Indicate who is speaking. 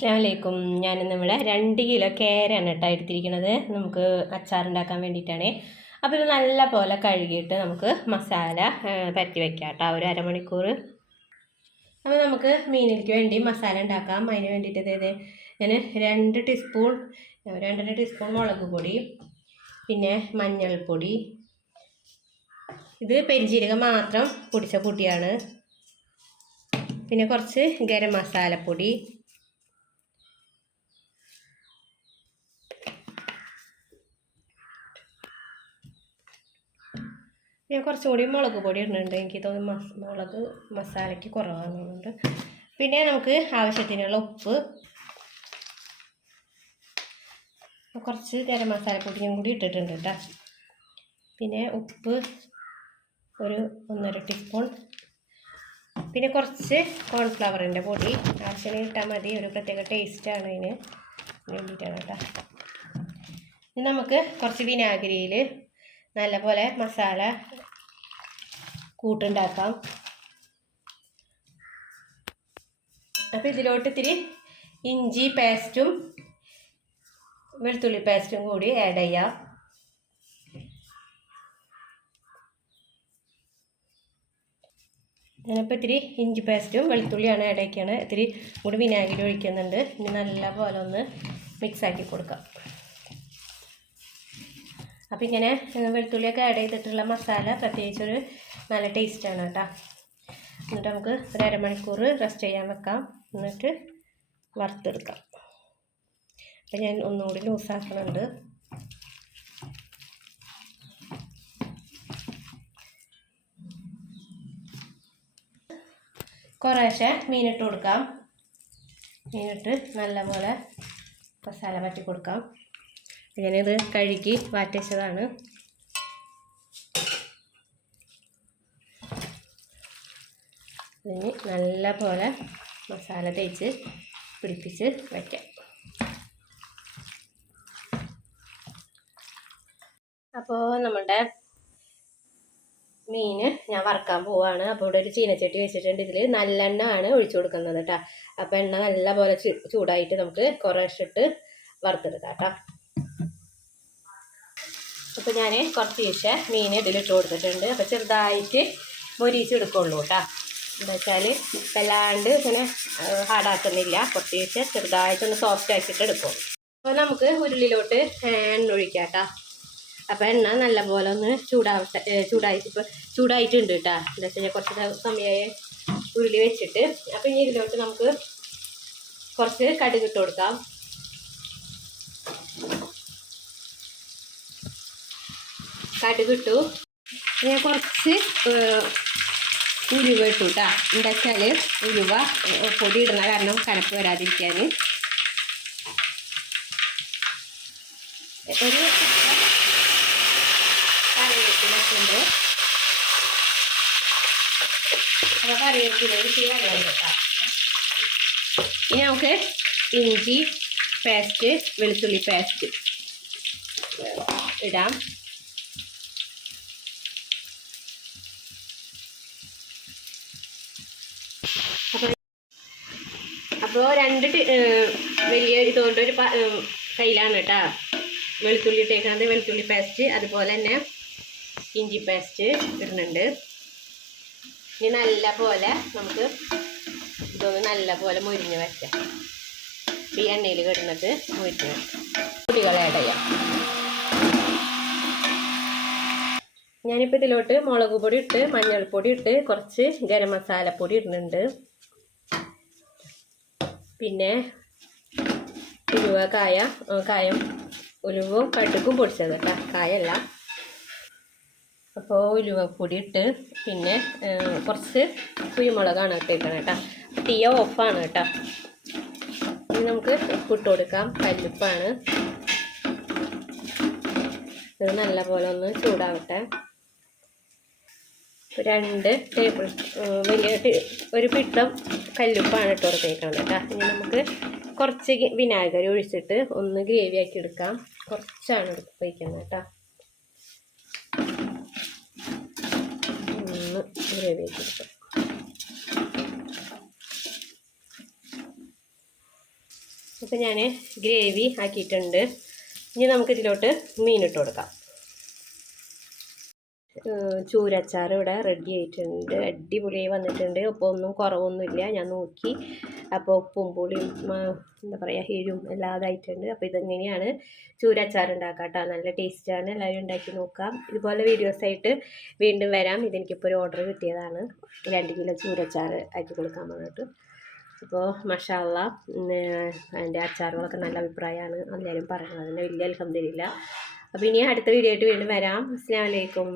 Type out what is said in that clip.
Speaker 1: അസ്സാമലൈക്കും ഞാനിന്ന് ഇവിടെ രണ്ട് കിലോ കേരയാണ് കേട്ടോ എടുത്തിരിക്കുന്നത്. നമുക്ക് അച്ചാറുണ്ടാക്കാൻ വേണ്ടിയിട്ടാണ്. അപ്പോൾ ഇത് നല്ല പോലെ കഴുകിയിട്ട് നമുക്ക് മസാല പരത്തി വയ്ക്കാം കേട്ടോ. ഒരു അരമണിക്കൂർ. അപ്പോൾ നമുക്ക് മീനിലേക്ക് വേണ്ടി മസാല ഉണ്ടാക്കാം. അതിന് വേണ്ടിയിട്ട് ഇതേ ഞാൻ രണ്ട് ടീസ്പൂൺ രണ്ടര ടീസ്പൂൺ മുളക് പൊടി പിന്നെ മഞ്ഞൾപ്പൊടി. ഇത് പെരിഞ്ജീരകം മാത്രം പൊടിച്ച പൊടിയാണ്. പിന്നെ കുറച്ച് ഗരം മസാലപ്പൊടി. പിന്നെ കുറച്ചുകൂടി മുളക് പൊടി ഇടുന്നുണ്ട്. എനിക്ക് തോന്നുന്നു മസ് മുളക് മസാലയ്ക്ക് കുറവാണെന്നുണ്ട്. പിന്നെ നമുക്ക് ആവശ്യത്തിനുള്ള ഉപ്പ്. കുറച്ച് ഗരം മസാലപ്പൊടി ഞാൻ കൂടി ഇട്ടിട്ടുണ്ട് കേട്ടോ. പിന്നെ ഉപ്പ് ഒരു ഒന്നര ടീസ്പൂൺ. പിന്നെ കുറച്ച് കോൺഫ്ലവറിന്റെ പൊടി. ആവശ്യത്തിന് ഇട്ടാൽ മതി. ഒരു പ്രത്യേക ടേസ്റ്റാണ് അതിന്. വേണ്ടിയിട്ടാണ് കേട്ടോ. നമുക്ക് കുറച്ച് വിനാഗിരിയിൽ നല്ലപോലെ മസാല കൂട്ടുണ്ടാക്കാം. അപ്പോൾ ഇതിലോട്ട് ഇത്തിരി ഇഞ്ചി പേസ്റ്റും വെളുത്തുള്ളി പേസ്റ്റും കൂടി ആഡ് ചെയ്യാം. ഞാനിപ്പോൾ ഇത്തിരി ഇഞ്ചി പേസ്റ്റും വെളുത്തുള്ളിയാണ് ആഡ് ആക്കിയാണ്. ഇത്തിരി കൂടി വിനാഗിരി ഒഴിക്കുന്നുണ്ട്. ഇനി നല്ലപോലെ ഒന്ന് മിക്സ് ആക്കി കൊടുക്കാം. അപ്പോൾ ഇങ്ങനെ വെളുത്തുള്ളിയൊക്കെ ആഡ് ചെയ്തിട്ടുള്ള മസാല പ്രത്യേകിച്ചൊരു നല്ല ടേസ്റ്റാണ് കേട്ടോ എന്നിട്ട് നമുക്ക് ഒരു അരമണിക്കൂർ റെസ്റ്റ് ചെയ്യാൻ വെക്കാം. എന്നിട്ട് വറുത്തെടുക്കാം. അപ്പം ഞാൻ ഒന്നുകൂടി ലൂസാക്കുന്നുണ്ട് കുറേശ്ശെ മീനിട്ട് കൊടുക്കാം. മീനിട്ട് നല്ലപോലെ മസാല പറ്റി കൊടുക്കാം. ഞാനിത് കഴുകി വാറ്റിച്ചതാണ്. ഇനി നല്ല പോലെ മസാല തേച്ച് പിടിപ്പിച്ച് വയ്ക്കാം. അപ്പോൾ നമ്മുടെ മീൻ ഞാൻ വറക്കാൻ പോവാണ്. അപ്പോൾ ഇവിടെ ഒരു ചീനച്ചട്ടി വെച്ചിട്ടുണ്ട്. ഇതിൽ നല്ലെണ്ണ ആണ് ഒഴിച്ചു കൊടുക്കുന്നത് കേട്ടോ അപ്പോൾ എണ്ണ നല്ല പോലെ ചൂടായിട്ട് നമുക്ക് കുറേശ്ശെ ഇട്ട് വറുത്തെടുക്കാം കേട്ടോ അപ്പോൾ ഞാൻ കുറച്ച് ഈശ മീൻ ഇതിലിട്ട് കൊടുത്തിട്ടുണ്ട്. അപ്പോൾ ചെറുതായിട്ട് മൊരിച്ചെടുക്കുള്ളൂ കേട്ടോ എന്താ വെച്ചാൽ വല്ലാണ്ട് ഇങ്ങനെ ഹാർഡാക്കുന്നില്ല കുറച്ച് ചെറുതായിട്ടൊന്ന് സോഫ്റ്റ് ആക്കിയിട്ട് എടുക്കും. അപ്പോൾ നമുക്ക് ഉരുളിലോട്ട് എണ്ണ ഒഴിക്കാം കേട്ടോ അപ്പോൾ എണ്ണ നല്ലപോലെ ഒന്ന് ചൂടാവ ചൂടായിട്ട് ഇപ്പോൾ ചൂടായിട്ടുണ്ട് കേട്ടോ എന്താ വെച്ച് കഴിഞ്ഞാൽ കുറച്ച് സമയമായി ഉരുളി വെച്ചിട്ട്. അപ്പോൾ ഇനി ഇതിലോട്ട് നമുക്ക് കുറച്ച് കടുക് ഇട്ട് കൊടുക്കാം. കടുക് ഇട്ടു. ഞാൻ കുറച്ച് ഉലുവ ഇട്ടു കേട്ടോ എന്താ വെച്ചാൽ ഉലുവ പൊടി ഇടുന്ന കാരണം കനപ്പ് വരാതിരിക്കാൻ ഒരു കറിവേപ്പിലേക്ക് കേട്ടോ ഇനി നമുക്ക് ഇഞ്ചി പേസ്റ്റ് വെളുത്തുള്ളി പേസ്റ്റ് ഇടാം. അപ്പോൾ രണ്ട് വലിയ ഇതുകൊണ്ട് ഒരു കയ്യിലാണ് കേട്ടോ. വെളുത്തുള്ളി ഇട്ടേക്കുന്നത് വെളുത്തുള്ളി പേസ്റ്റ് അതുപോലെ തന്നെ ഇഞ്ചി പേസ്റ്റ് ഇടുന്നുണ്ട്. ഇനി നല്ല പോലെ നമുക്ക് ഇതൊന്ന് നല്ല പോലെ മുരിഞ്ഞ് വെക്കാം ഈ എണ്ണയിൽ കിടന്നിട്ട് മുരിഞ്ഞ് വെക്കാം കുട്ടികളെ ആഡ് ഞാനിപ്പോൾ ഇതിലോട്ട് മുളക് പൊടി ഇട്ട് മഞ്ഞൾപ്പൊടി ഇട്ട് കുറച്ച് ഗരം മസാലപ്പൊടി ഇടുന്നുണ്ട്. പിന്നെ ഉലുവ കായ കായം ഉലുവും കടുക്കും പൊടിച്ചത് കേട്ടോ. കായല്ല. അപ്പോൾ ഉലുവപ്പൊടി ഇട്ട് പിന്നെ കുറച്ച് കുരുമുളകാണ് ഇട്ടേക്കണം കേട്ടോ. തീയ ഓഫാണ് കേട്ടോ. ഇനി നമുക്ക് ഉപ്പിട്ട് കൊടുക്കാം. കല്ലുപ്പാണ്. ഇത് നല്ലപോലെ ഒന്ന് ചൂടാവട്ടെ. രണ്ട് ടേബിൾ വലിയ ഒരു പിട്ടം കല്ലുപ്പാണ് ഇട്ട് കൊടുത്തേക്കുന്നത് കേട്ടോ. ഇനി നമുക്ക് കുറച്ച് വിനാഗിരി ഒഴിച്ചിട്ട് ഒന്ന് ഗ്രേവി ആക്കി എടുക്കാം. കുറച്ചാണ് എടുത്ത് വയ്ക്കുന്നത് കേട്ടോ. ഒന്ന് ഗ്രേവി ആക്കി എടുക്കാം. അപ്പം ഞാൻ ഗ്രേവി ആക്കിയിട്ടുണ്ട്. ഇനി നമുക്ക് ഇതിലോട്ട് മീനിട്ട് കൊടുക്കാം. ചൂരച്ചാർ ഇവിടെ റെഡി ആയിട്ടുണ്ട്. അടിപൊളിയായി വന്നിട്ടുണ്ട്. അപ്പോൾ ഒന്നും കുറവൊന്നുമില്ല. ഞാൻ നോക്കി. അപ്പോൾ ഉപ്പും പുളിയും എന്താ പറയുക എരിവും എല്ലാം ഇതായിട്ടുണ്ട് അപ്പോൾ ഇതെങ്ങനെയാണ് ചൂരച്ചാർ ഉണ്ടാക്കുക കേട്ടോ നല്ല ടേസ്റ്റാണ്. എല്ലാവരും ഉണ്ടാക്കി നോക്കാം. ഇതുപോലെ വീഡിയോസായിട്ട് വീണ്ടും വരാം. ഇതെനിക്കിപ്പോൾ ഒരു ഓർഡർ കിട്ടിയതാണ്. രണ്ട് കിലോ ചൂരച്ചാർ ആക്കി കൊടുക്കാൻ പറഞ്ഞിട്ട്. അപ്പോൾ മഷാല്ല അതിന്റെ അച്ചാറുകളൊക്കെ നല്ല അഭിപ്രായമാണ്. എല്ലാവരും പറയുന്നത് അതിന് വലിയ അലഹമില്ല അപ്പോൾ ഇനി അടുത്ത വീഡിയോ ആയിട്ട് വീണ്ടും വരാം. അസ്സാം വലൈക്കും